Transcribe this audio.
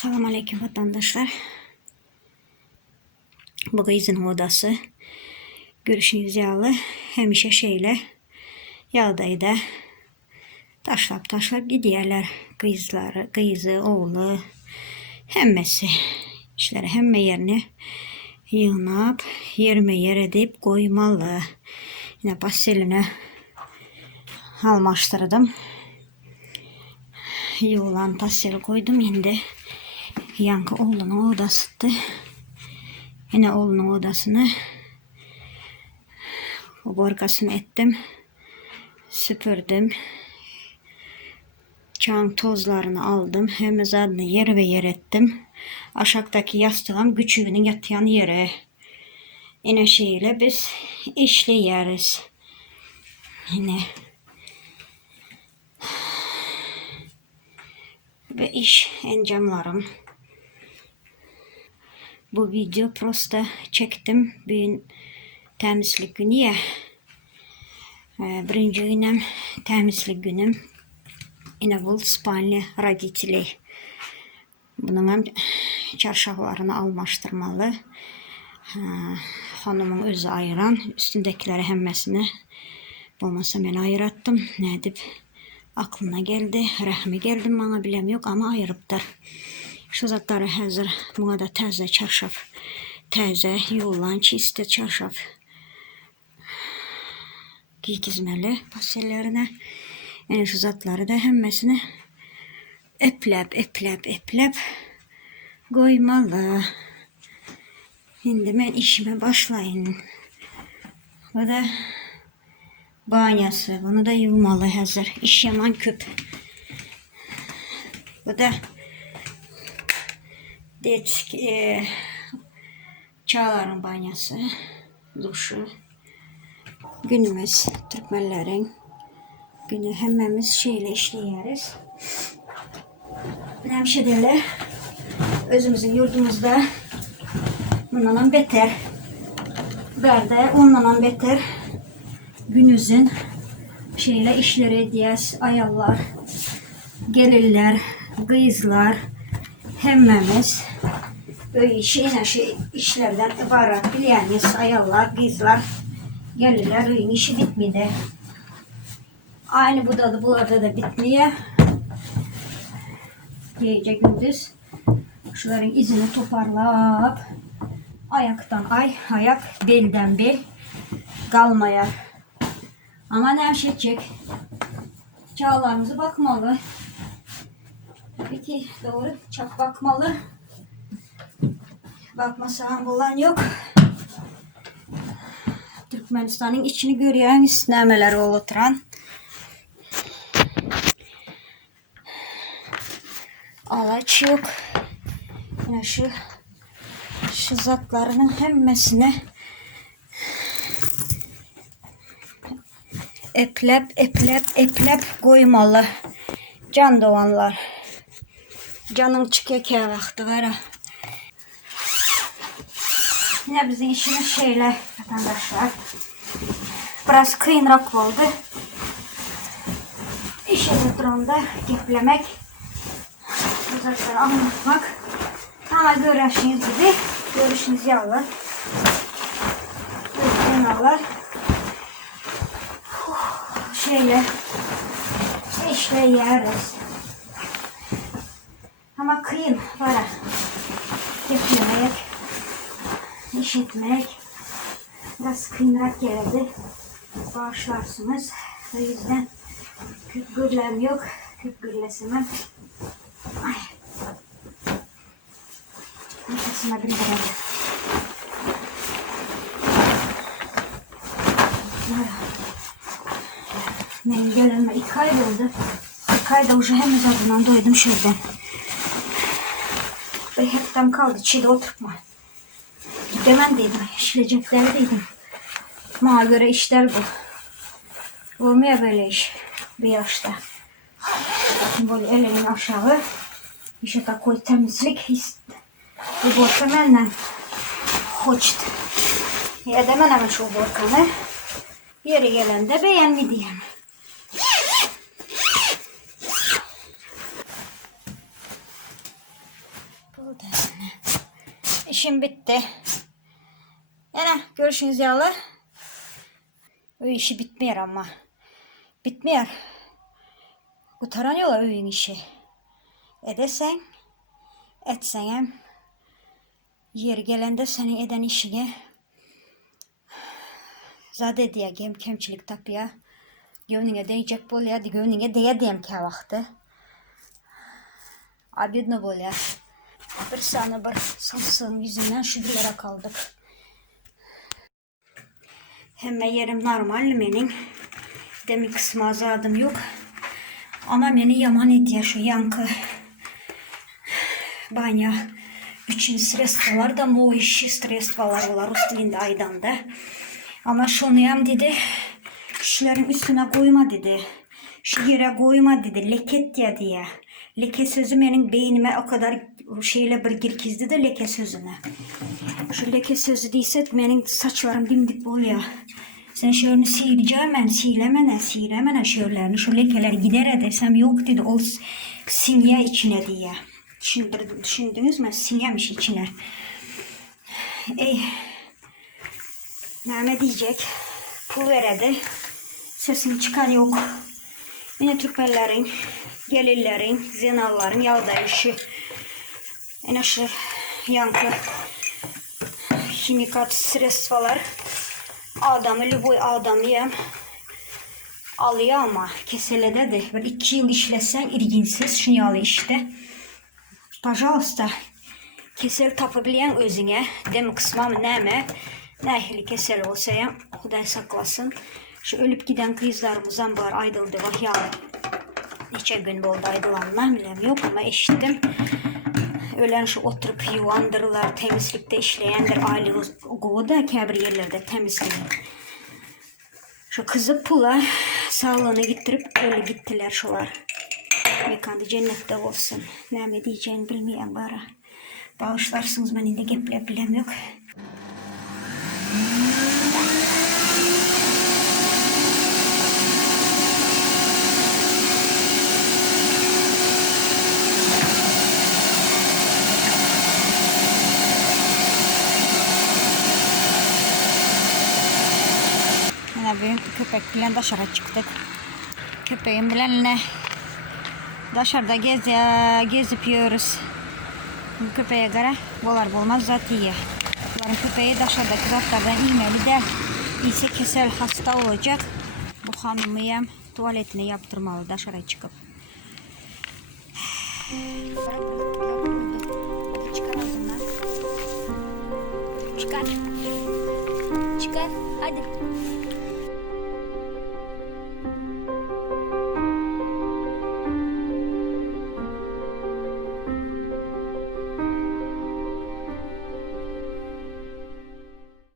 Selamun Aleyküm vatandaşlar. Bu kızın odası. Görüşünüz yağlı. Hemişe şeyle yağdaydı. Taşlap gidiyorlar. Kızları, kızı, oğlu. Hemmesi. İşleri hemme yerini yığınıp yerime yer edip koymalı. Yine pasteline almıştırdım. Yığılan pasteli koydum şimdi. Yankı oğlunun odasıydı. Yine oğlunun odasını borkasını ettim. Süpürdüm. Çan tozlarını aldım. Hem zadını yer ettim. Aşağıdaki yastığım küçüğünün yatayan yere. Yine şeyle biz işleyeriz. Yine ve iş encamlarım. Bu video prosta çektim. Bugün temizlik günü ya. Birinci günüm temizlik günüm. Yine bu spalni родителей. Bunun çarşaflarını almıştırmalı. Hanımın özü ayıran. Üstündekileri hemmesini olmasa ben ayırattım. Ne edip aklına geldi. Rahmi geldi bana bilem yok ama ayırıptır. Şu zatları hazır. Buna da taze çarşaf. Taze yuğulan çiste çarşaf. Giygizmeli pasellerine. Yani şu zatları da hemmesini eplep koymalı. Şimdi ben işime başlayın. Bu da banyası. Bunu da yumalı hazır. İş yaman küp. Bu da Çağlar'ın banyası. Duşu. Günümüz Türkmenlerin günü hemmemiz şeyle işleyeriz. Hemşireler özümüzün yurdumuzda bundan beter. Berde ondan beter günümüzün şeyle işleri diyez ayallar, gelirler, kızlar hemmemiz böyle işlerden ibaret bileniz ayallar, kızlar gelirler öyle işi bitmedi. Aynı burada da bitmeye. Gece gündüz şuların izini toparlayıp ayaktan ayak belden bel kalmaya. Ama ne yapacak? Çağlarımızı bakmalı. Peki doğru çok bakmalı. Bakmasan bulan yok. Türkmenistan'ın içini görüyen isnemeleri oturan. Alaç yok. Yine şu zatlarının hemmesine eplep koymalı. Can doğanlar. Canım çıkıyor vakti var. Yine bizim işimiz şeyle vatandaşlar. Biraz kıyınrak oldu. İşe durumda geplemek. Uzakları anlatmak. Ama görüşünüz gibi. Görüşünüz yavrular. Kenarlar. Şeyle işleyeriz. Ama kıyın var. Geplemek. İşitmek. Biraz kıyınarak geldi. Bağışlarsınız. O yüzden küp gürlem yok. Küp gürlesimim. Ay. Nefesime bir geldi. Benim gelime 2 ay oldu. 2 ayda уже hem üzerinden doydum şuradan. Ve hepten kaldı. Çiğde oturtma. Gidemem dedim. İşleyecekler dedim. Bana göre işler bu. Olmuyor böyle iş. Bir yaşta. Böyle elinin aşağı. İşte takoy temizlik. Bu borka benden hoştu. Edemem ama şu borkanı. Yeri gelende beğenmediğim. İşim bitti. Yine görüşünüz yalı. O işi bitmiyor ama. Bitmiyor. Kurtaranıyorlar öğün işi. Edesen, etsen hem yeri gelende seni eden işine zade diye kemçilik tapıya gönlüne değecek bol ya gönlüne değe diyem ki vakti. Abidne bol ya. Bir sana bir sansın yüzünden şüphelere kaldık. Hemen yerim normal benim. Demin kısmı azadım yok. Ama beni yaman ediyor şu yankı. Banya. Üçün stres var da bu işi stres var Rus dilinde aydanda. Ama şunu yam dedi. Şuların üstüne koyma dedi. Şu yere koyma dedi. Leket diye. Leke sözü benim beynime o kadar şeyle bir girkizdi de leke sözüne. Şu leke sözü değilse benim saçlarım dimdik oluyor. Sen şöyle sihireceğim ben sihiremene şöylerini. Şu lekeler gider desem yok dedi. O sinye içine diye. Düşündünüz mü? Sinyemiş içine. Ne diyecek? Pul veredi. Sesini çıkar yok. Yine Türkmenlerin, gelirlerin, zenalların yağda işi. En aşırı yankı. Himikat, stres falan. Adamı, lüboy adamı yem. Alıyor ama keselede de. Böyle 2 yıl işlesen ilginsiz. Şunu alıyor işte. Pожалуйста. Kesel tapabilen özüne. Demi kısmam neme. Nehli kesel olsa ya. Huday saklasın. Şu ölüp giden kızlarımızdan var aydıldı var ya. Neçe gün oldu aydılanlar bilem yok ama eşittim. Ölen şu oturup yuvandırırlar, temizlikte işleyenler aile oğuda kebir yerlerde temizliği. Şu kızı pula sağlığını getirip öyle gittiler şular. Mekanı cennette olsun. Ne diyeceğini bilmeyen bana. Bağışlarsınız benim de geple bilem yok. Bugün köpekle dışarı çıktık. Köpeğim bilenle dışarıda gezip yiyoruz. Köpeğe göre bolar olmaz zat iyi. Bunların köpeği dışarıdaki zatlardan iğmeli de ise kesel hasta olacak. Bu hanımı yem tuvaletini yaptırmalı dışarı çıkıp. Çıkar ağzından. Çıkar. Çıkar. Hadi.